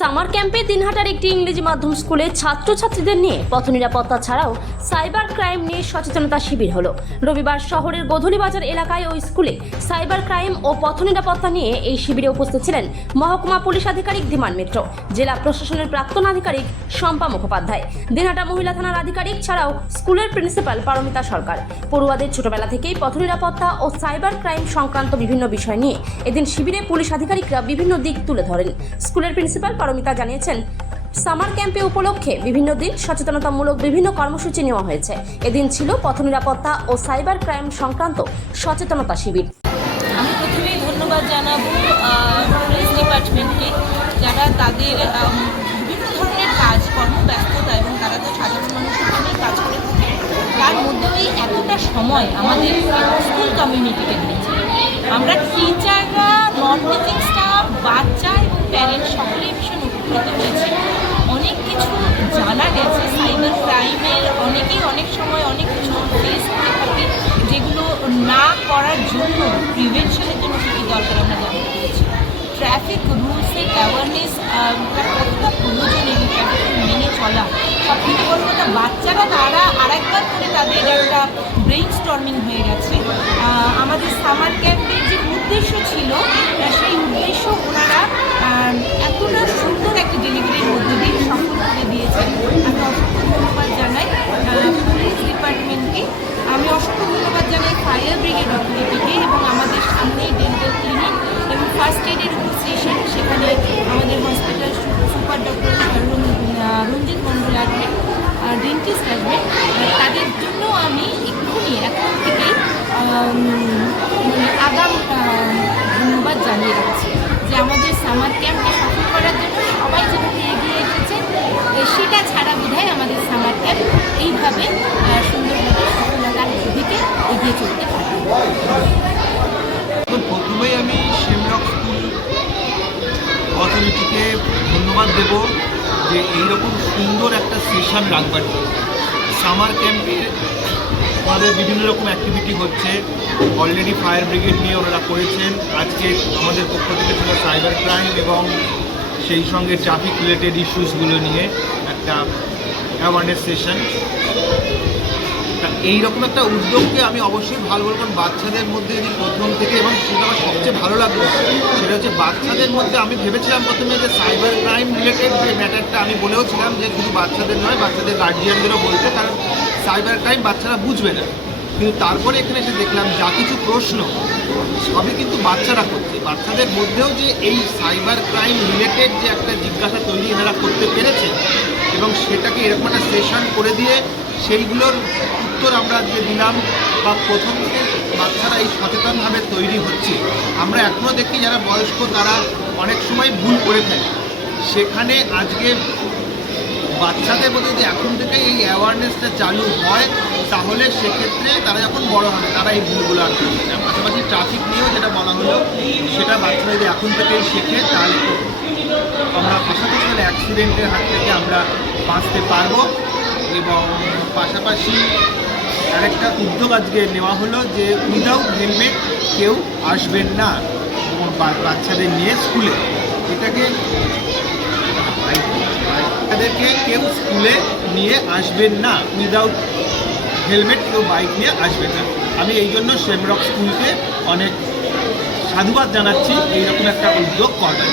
Summer ক্যাম্পে দিনহাটার একটি ইংরেজি মাধ্যম স্কুলে ছাত্রছাত্রীদের নিয়ে পথ নিরাপত্তা ছাড়াও সাইবার ক্রাইম নিয়ে সচেতনতা শিবির হলো। রবিবার শহরের গোধূলিবাজার এলাকায় ওই স্কুলে সাইবার ক্রাইম ও পথ নিরাপত্তা নিয়ে এই শিবিরে উপস্থিত ছিলেন মহকুমা পুলিশ আধিকারিক ধীমান মিত্র, জেলা প্রশাসনের প্রাক্তন আধিকারিক শম্পা মুখোপাধ্যায়, দিনহাটা মহিলা থানার আধিকারিক ছাড়াও স্কুলের প্রিন্সিপাল পারমিতা সরকার। পড়ুয়াদের ছোটবেলা থেকেই পথ নিরাপত্তা ও সাইবার ক্রাইম সংক্রান্ত বিভিন্ন বিষয় নিয়ে এদিন শিবিরে পুলিশ আধিকারিকরা বিভিন্ন দিক তুলে ধরেন। স্কুলের প্রিন্সিপাল পারমিতা জানিয়েছেন, সামার ক্যাম্পে উপলক্ষে বিভিন্ন দিন সচেতনতামূলক বিভিন্ন কর্মসূচি নেওয়া হয়েছে। এদিন ছিল পথ নিরাপত্তা ও সাইবার ক্রাইম সংক্রান্ত সচেতনতা শিবির। আমি প্রথমেই ধন্যবাদ জানাব পুলিশ ডিপার্টমেন্টকে, যারা তাদের বিভিন্ন ধরনের কাজ, কর্মব্যস্ততা এবং তারা তো সাধারণ মানুষের জন্যই কাজ করে তার মধ্যেও এই এতটা সময় আমাদের স্কুল কমিউনিটিকে দিয়েছে। আমরা টিচাররা নন টিচিং স্টাফ, বাচ্চা এবং প্যারেন্টস সকলেই ভীষণ হয়েছে অনেক কিছু জানা গেছে সাইবার ক্রাইমের অনেকেই অনেক সময় অনেক কিছু ফেস করে থাকে যেগুলো না করার জন্য প্রিভেনশনের জন্য কী কী দরকার আমরা জানতে পেরেছি। ট্রাফিক রুলসের অ্যাওয়ারনেস কতটা প্রয়োজন এবং মেনে চলা, সব থেকে বড় কথা বাচ্চারা তারা আরেকবার করে তাদের একটা ব্রেইন স্টর্মিং হয়ে গেছে। আমাদের সামার ক্যাম্পের যে উদ্দেশ্য ছিল সেশন আমাদের hospital super doctor Ranjit Mondal আসবেন ডেন্টিস্ট আসবেন তাদের জন্য আমি এক্ষুনি, এখন থেকেই মানে আগাম ধন্যবাদ জানিয়ে রাখছি যে আমাদের সামার ক্যাম্পকে সফল করার জন্য সবাই যেভাবে এগিয়ে এসেছে সেটা ছাড়া বোধহয় আমাদের সামার ক্যাম্প এইভাবে অথরিটিকে ধন্যবাদ দেব যে এইরকম সুন্দর একটা সেশন রাখবার জন্য। সামার ক্যাম্পে আমাদের বিভিন্ন রকম অ্যাক্টিভিটি হচ্ছে। অলরেডি ফায়ার ব্রিগেড নিয়ে ওনারা করেছেন। আজকে আমাদের পক্ষ থেকে ছিল সাইবার ক্রাইম এবং সেই সঙ্গে ট্রাফিক রিলেটেড ইস্যুসগুলো নিয়ে একটা অ্যাওয়ারনেস সেশন তা এইরকম একটা উদ্যোগকে আমি অবশ্যই ভালো বলব, কারণ বাচ্চাদের মধ্যে যদি প্রথম থেকে এবং সেটা আমার সবচেয়ে ভালো লাগল, সেটা হচ্ছে বাচ্চাদের মধ্যে আমি ভেবেছিলাম প্রথমে যে সাইবার ক্রাইম রিলেটেড যে ম্যাটারটা আমি বলেও ছিলাম যে শুধু বাচ্চাদের নয়, বাচ্চাদের গার্জিয়ানদেরও বলতে কারণ সাইবার ক্রাইম বাচ্চারা বুঝবে না। কিন্তু তারপরে এখানে এসে দেখলাম যা কিছু প্রশ্ন, সবই কিন্তু বাচ্চারা করছে। বাচ্চাদের মধ্যেও যে এই সাইবার ক্রাইম রিলেটেড যে একটা জিজ্ঞাসা তৈরি এনারা করতে পেরেছে, এবং সেটাকে এরকম একটা সেশন করে দিয়ে সেইগুলোর উত্তর আমরা আজকে দিলাম বা প্রথম থেকে বাচ্চারা এই সচেতনভাবে তৈরি হচ্ছে। আমরা এখনও দেখি যারা বয়স্ক তারা অনেক সময় ভুল করে থাকে সেখানে আজকে বাচ্চাদের মধ্যে যদি এখন থেকে এই অ্যাওয়ারনেসটা চালু হয়, তাহলে সেক্ষেত্রে তারা যখন বড় হবে, তারা এই ভুলগুলো আর করবে পাশাপাশি ট্রাফিক নিয়েও যেটা বলা হলো, সেটা বাচ্চারা যদি এখন থেকেই শেখে, তাহলে আমরা তাহলে অ্যাক্সিডেন্টের হাত থেকে আমরা বাঁচতে পারব। এবং পাশাপাশি আরেকটা উদ্যোগ আজকে নেওয়া হলো যে উইদাউট হেলমেট কেউ আসবেন না বাচ্চাদের নিয়ে স্কুলে। এটাকে তাদেরকে কেউ স্কুলে নিয়ে আসবেন না। উইদাউট হেলমেট কেউ বাইক নিয়ে আসবেন না। আমি এই জন্য শেমরক স্কুলকে অনেক সাধুবাদ জানাচ্ছি। এইরকম একটা উদ্যোগ করার